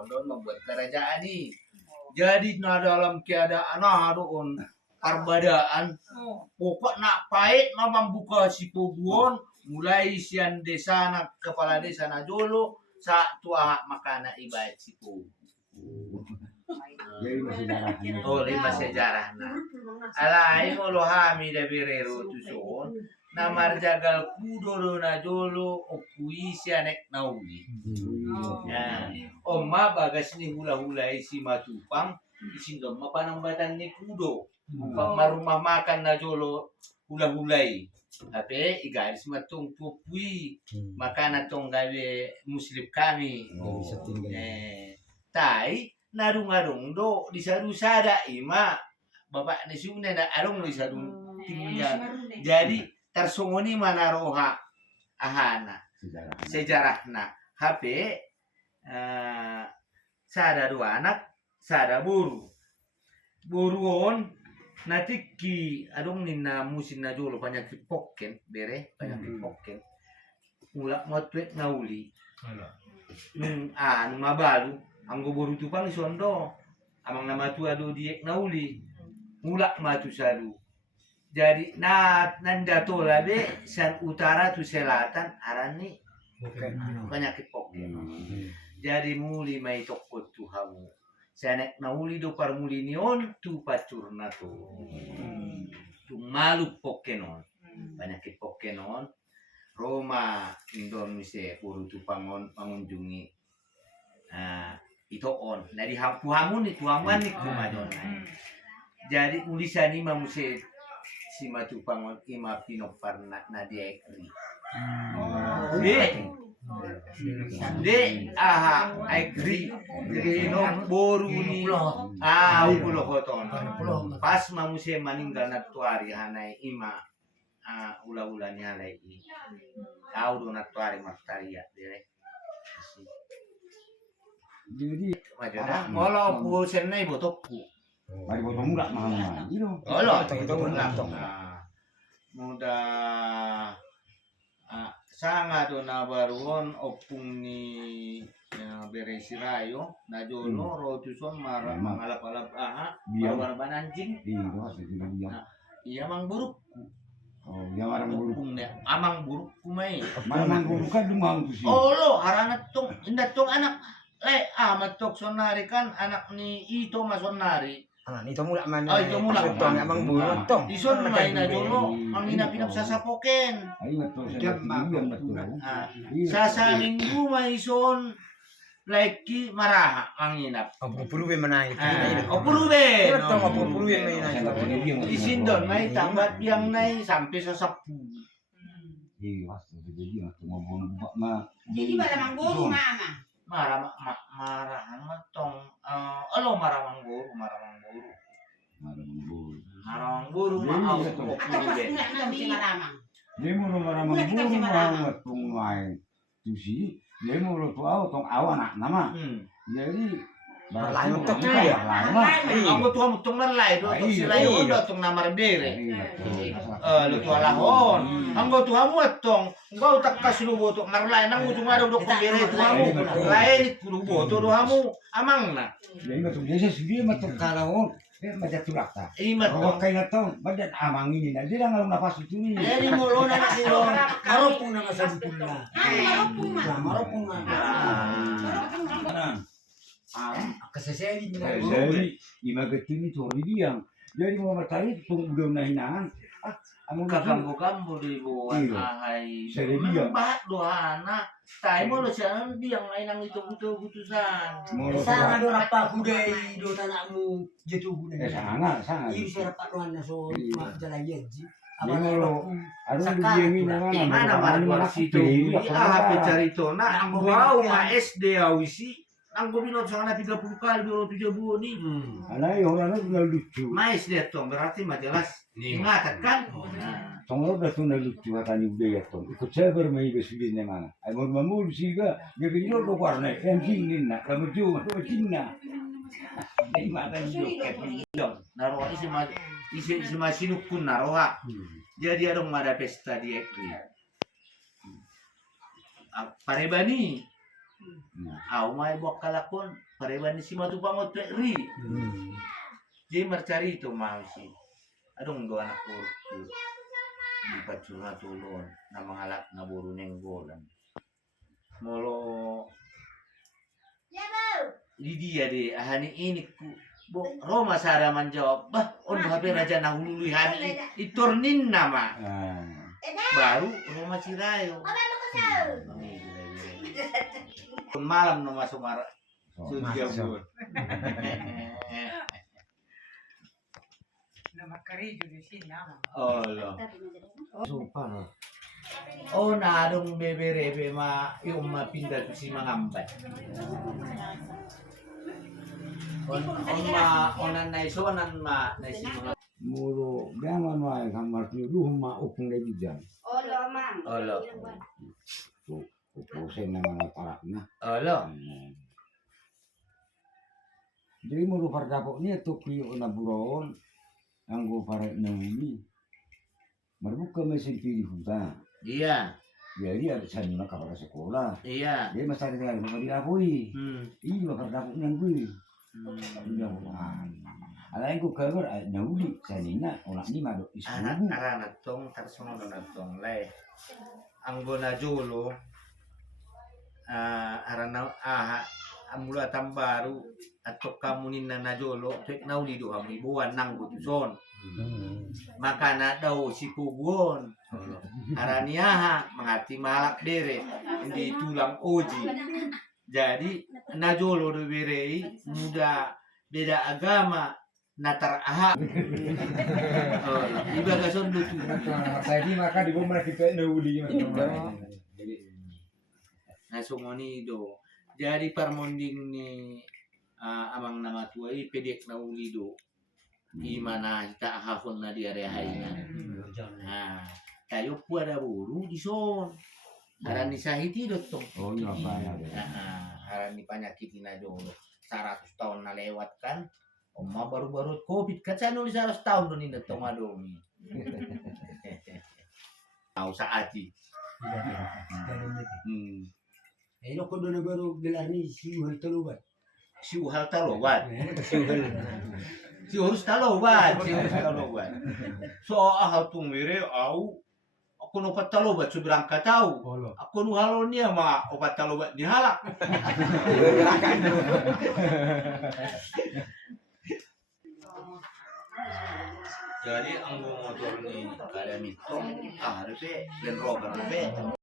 Bondon membuat kerajaan ini. Jadi nah dalam keadaan aduun perbedaan pokok nak pahit mamam buka si poguon mulai sian desa nak kepala desa Najolo sa tua makana ibadat si pogu. Jadi masih sejarahnya. Oh, lima sejarah nah. Alai molo hami da birero tuson. Namar jagal kudo na jolo okui si anek nauli. Ya. Oma bagas ni hula-hula isi matupang isi gama panambatan ni kudo. Marumah makan na jolo hula-hulai. Tapi igaris matong pupui makan atong gawe muslim kami. Tai narung-narung do disadu-sada ima bapak nesune na arung disadu tinggal. Jadi tersunguni mana roha ahana sejarahna HP sada dua anak sada buruon natiki adong nina musin na jolo banyak pokken bere banyak pokken mulak motwek nauli mabalu anggo boru tupang isondo amang nama tu ado diek nauli mulak matu sadu. Jadi nanda to labe san utara tu selatan arani banyak pokken. Jadi muli mai tokot tu hamu. Sanek nauli do parmuli nion tu pacurna tu. Tu malu pokkenon. Banyak pokkenon. Roma indon mise puru tu pangunjungi. Itu on. Dari hamu ni tuaman ni kumajon. Jadi ulisan ni mamuse si matu pangon ima pinopar na diekri. De aha ekri. No boru ni ulo koton. Pas mamuse maninggal na tuari hanai ima ula-ula ni halai i. Kau do na tuari martaria dire. Jadi Majoda molo pu senai botokku. bari botong mulak mahal gitu. Olo itu mulak. Muda sanga do na baruon opung ni beresi rayo na jono rotuson marah malap-alap baru bananjing. Iya, itu dia. Iya mang buruk. Oh, dia marang buruk. Amang buruk kumai. Marang buruk kan dumang tu sih. Olo harana tong indah tong anak amat tok sonari kan anak ni Ito masonari. Itu mulak mana? Oh, itu mulak. Tong emang buruk tong. Ison main na jono ang hinapinap sa sapoken. Ay betul saya betul. Sa minggu may ison leki maraha ang hinap. Pulubi mana itu? Pulubi. Tong pulubi mana itu? Isin doon may tambat biyang nay sampai sa 10. Iya, pasti jadi atau ngomong ma. Jadi malamang guru mama. Marang tong maramang guru. Maramang guru mau pulubi. Dia mau maramang guru mau tung main. Tu sih, dia mau tu tong awan nama. Jadi lain untuk ya. Ang tua mutong lalay do sila yo do tong namar bere. Lu tua lahon. Ang tua mo tong ngau tak kaslubo to marlay nang ujung ado do bere tua mo. Lain kulubo to do hamu amang na. Jadi betul dia sendiri betul kalau macam tu rata. Imat Kalau kayak tong badan amang ini dia dah ngalu nafas itu ni. Jadi mulo na silo. Marupung na sa pula. Marupung. Keseseri Jadi lima getini tu diam. Jadi mau matahari tung udah nahinaan. Kakambo-kambo di buwan ahay. Membahat dohana. Tayo mo lo siya biyang ay nang ito-ito-gutusan. Sana do rapa kudai do tanakmu jatuh guna. Sangat. Iyo sa rapa doan na so jalan yaji. Dia mau aduh dia ni Mana mana situ. Apa carito na ang wow ma SD awisi. Ang gobinot sa kana 30 kali 27 buwan ni. Alay orang tu lucu. Mais dia tong berarti majelas ingatan kan. Tong dah tu lucu katanya budaya tong. Ikut saya bermain besudin mana. Ay mau mamul siga dia video do warna engine nak kamu tu Cina. Ay mata Dong, naroa isi masinukun naroa. Jadi adong ada pesta di Ekri. Parebani Au mai bok kalakon pareban si matu pangot ri. Jadi mercari itu mau sih. Adong do anak urut. Di pacuna tulon na mangalak na buru nenggolan. Molo di dia deh ahani ini ku bo Roma sara menjawab bah on HP raja na hulului hani iturnin nama baru Roma Cirayo malam no masuk marah sudah bun Nama kerijo di sini nama. oh lo oh na dong beberebe ma yung mapinda tu si mangambat onan na isonan ma na si mga Mulu jangan wae kamar tu rumah upung lagi jam. Olo mang. olo Tu upusin nama tarakna. olo Jadi mulu pardapok ni tu kiyo na buron anggo parek nauli. Merbuka mesin pilih hutan. iya Jadi ada sana kabar sekolah. iya Dia masa dia mau diakui. Iya pardapok yang gue. Iya. Alain ko kabar nauli sanina orang ni madok isubu. anak tong tersono na tong le anggona jolo arana amula tambaru atau kamu na jolo tek nauli do ami buan nang butuson maka na daw si kubuon araniaha mengati malak dere hindi tulang oji jadi najolo do berei muda beda agama natar aha oh iba gason lutu Tadi maka di rumah kita nauli na sumoni do jadi parmonding ni amang nama tuai pedek na ulido di mana kita hafon na di area haina kayo puada buru di son harani sahiti dotong Oh iya apa ya. harani panyakiti na jolo 100 tahun na lewat kan Oma baru-baru covid kan saya nulis 100 tahun doni dotong adomi mau saati Ino ko doon baru gelar ni si Uhal Talubat. si uhal talobat si harus talobat so ahal tumire au aku no patalobat subrang katau aku no halon niya ma opat talobat ni halak jadi ang motor ni kada mitong harus ben rogan be